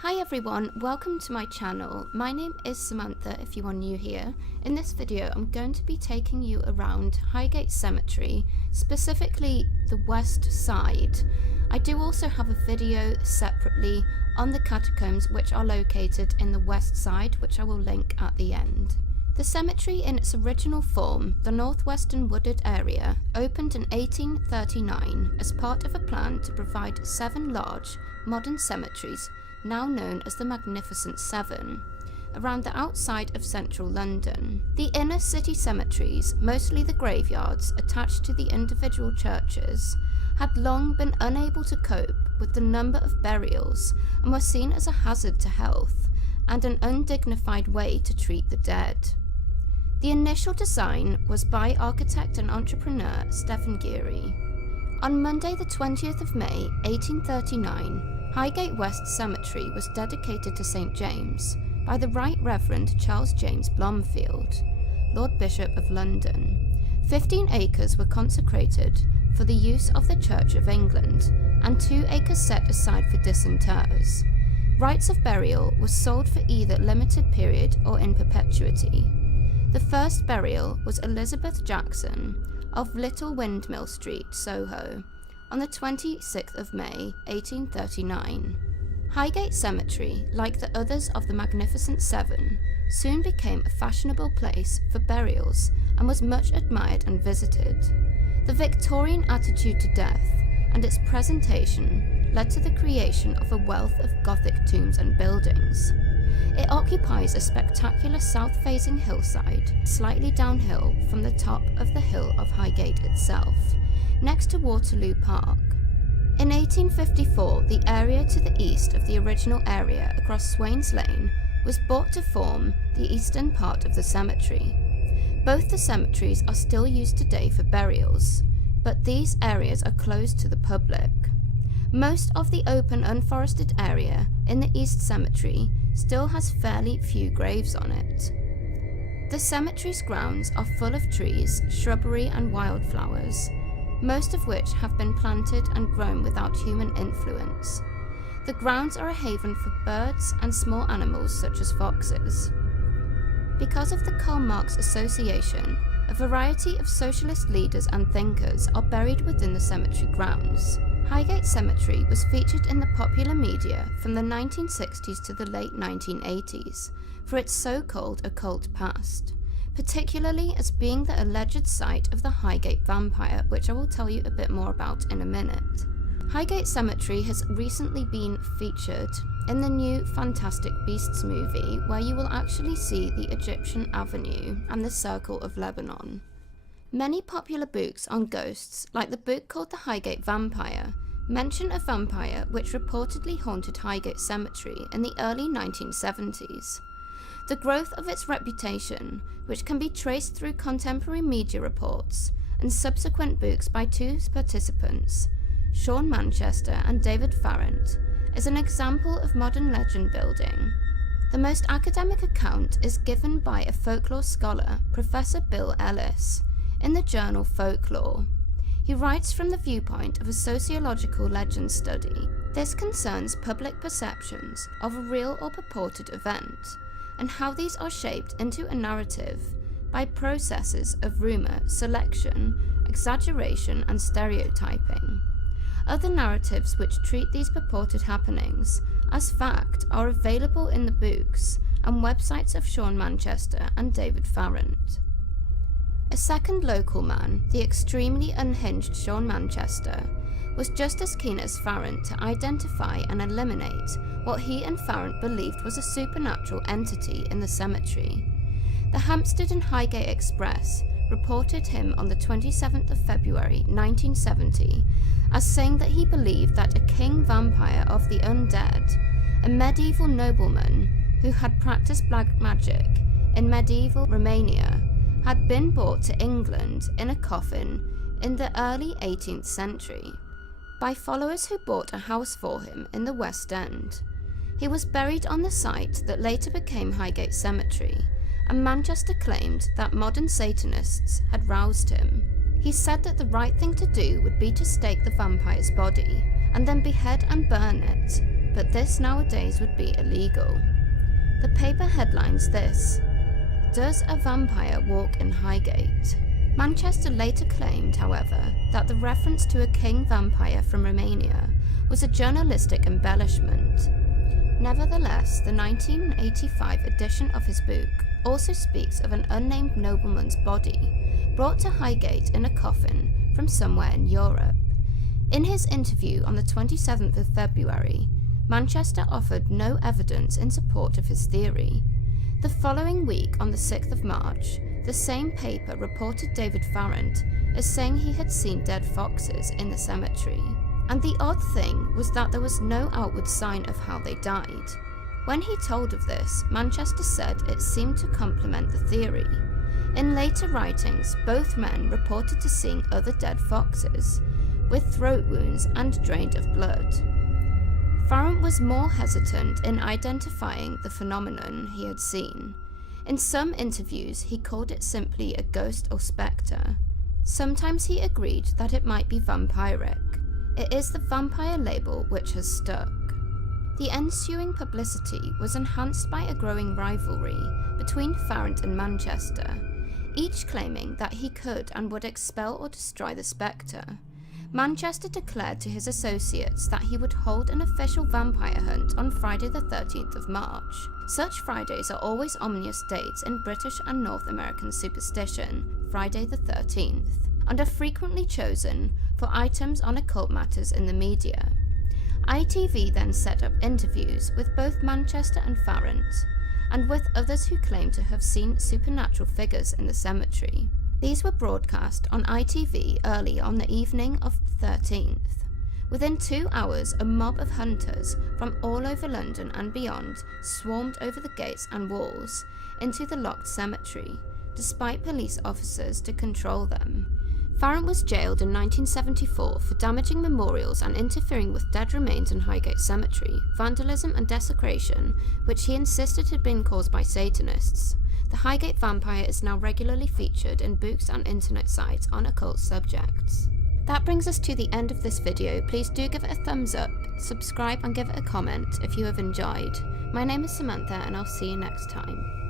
Hi everyone, welcome to my channel. My name is Samantha if you are new here. In this video I'm going to be taking you around Highgate Cemetery, specifically the west side. I do also have a video separately on the catacombs which are located in the west side, which I will link at the end. The cemetery in its original form, the northwestern wooded area, opened in 1839 as part of a plan to provide 7 large, modern cemeteries, now known as the Magnificent Seven, around the outside of central London. The inner city cemeteries, mostly the graveyards attached to the individual churches, had long been unable to cope with the number of burials and were seen as a hazard to health and an undignified way to treat the dead. The initial design was by architect and entrepreneur Stephen Geary. On Monday the 20th of May 1839, Highgate West Cemetery was dedicated to St James by the Right Reverend Charles James Blomfield, Lord Bishop of London. 15 acres were consecrated for the use of the Church of England and 2 acres set aside for disinterrers. Rights of burial were sold for either limited period or in perpetuity. The first burial was Elizabeth Jackson of Little Windmill Street, Soho, on the 26th of May 1839. Highgate Cemetery, like the others of the Magnificent Seven, soon became a fashionable place for burials and was much admired and visited. The Victorian attitude to death and its presentation led to the creation of a wealth of Gothic tombs and buildings. It occupies a spectacular south-facing hillside, slightly downhill from the top of the hill of Highgate itself, next to Waterloo Park. In 1854, the area to the east of the original area across Swains Lane was bought to form the eastern part of the cemetery. Both the cemeteries are still used today for burials, but these areas are closed to the public. Most of the open unforested area in the East Cemetery still has fairly few graves on it. The cemetery's grounds are full of trees, shrubbery and wildflowers, most of which have been planted and grown without human influence. The grounds are a haven for birds and small animals such as foxes. Because of the Karl Marx Association, a variety of socialist leaders and thinkers are buried within the cemetery grounds. Highgate Cemetery was featured in the popular media from the 1960s to the late 1980s for its so-called occult past, particularly as being the alleged site of the Highgate vampire, which I will tell you a bit more about in a minute. Highgate Cemetery has recently been featured in the new Fantastic Beasts movie, where you will actually see the Egyptian Avenue and the Circle of Lebanon. Many popular books on ghosts, like the book called The Highgate Vampire, mention a vampire which reportedly haunted Highgate Cemetery in the early 1970s. The growth of its reputation, which can be traced through contemporary media reports and subsequent books by 2 participants, Sean Manchester and David Farrant, is an example of modern legend building. The most academic account is given by a folklore scholar, Professor Bill Ellis, in the journal Folklore. He writes from the viewpoint of a sociological legend study. This concerns public perceptions of a real or purported event, and how these are shaped into a narrative by processes of rumour, selection, exaggeration and stereotyping. Other narratives which treat these purported happenings as fact are available in the books and websites of Sean Manchester and David Farrant. A second local man, the extremely unhinged Sean Manchester, was just as keen as Farrant to identify and eliminate what he and Farrant believed was a supernatural entity in the cemetery. The Hampstead and Highgate Express reported him on the 27th of February 1970 as saying that he believed that a king vampire of the undead, a medieval nobleman who had practiced black magic in medieval Romania, had been brought to England in a coffin in the early 18th century by followers who bought a house for him in the West End. He was buried on the site that later became Highgate Cemetery, and Manchester claimed that modern Satanists had roused him. He said that the right thing to do would be to stake the vampire's body and then behead and burn it, but this nowadays would be illegal. The paper headlines this: "Does a vampire walk in Highgate?" Manchester later claimed, however, that the reference to a king vampire from Romania was a journalistic embellishment. Nevertheless, the 1985 edition of his book also speaks of an unnamed nobleman's body brought to Highgate in a coffin from somewhere in Europe. In his interview on the 27th of February, Manchester offered no evidence in support of his theory. The following week, on the 6th of March, the same paper reported David Farrant as saying he had seen dead foxes in the cemetery. And the odd thing was that there was no outward sign of how they died. When he told of this, Manchester said it seemed to complement the theory. In later writings, both men reported to seeing other dead foxes, with throat wounds and drained of blood. Farrant was more hesitant in identifying the phenomenon he had seen. In some interviews, he called it simply a ghost or spectre. Sometimes he agreed that it might be vampiric. It is the vampire label which has stuck. The ensuing publicity was enhanced by a growing rivalry between Farrant and Manchester, each claiming that he could and would expel or destroy the spectre. Manchester declared to his associates that he would hold an official vampire hunt on Friday the 13th of March. Such Fridays are always ominous dates in British and North American superstition, Friday the 13th, and are frequently chosen for items on occult matters in the media. ITV then set up interviews with both Manchester and Farrant, and with others who claim to have seen supernatural figures in the cemetery. These were broadcast on ITV early on the evening of the 13th. Within 2 hours, a mob of hunters from all over London and beyond swarmed over the gates and walls into the locked cemetery, despite police officers to control them. Farrant was jailed in 1974 for damaging memorials and interfering with dead remains in Highgate Cemetery, vandalism and desecration, which he insisted had been caused by Satanists. The Highgate vampire is now regularly featured in books and internet sites on occult subjects. That brings us to the end of this video. Please do give it a thumbs up, subscribe and give it a comment if you have enjoyed. My name is Samantha and I'll see you next time.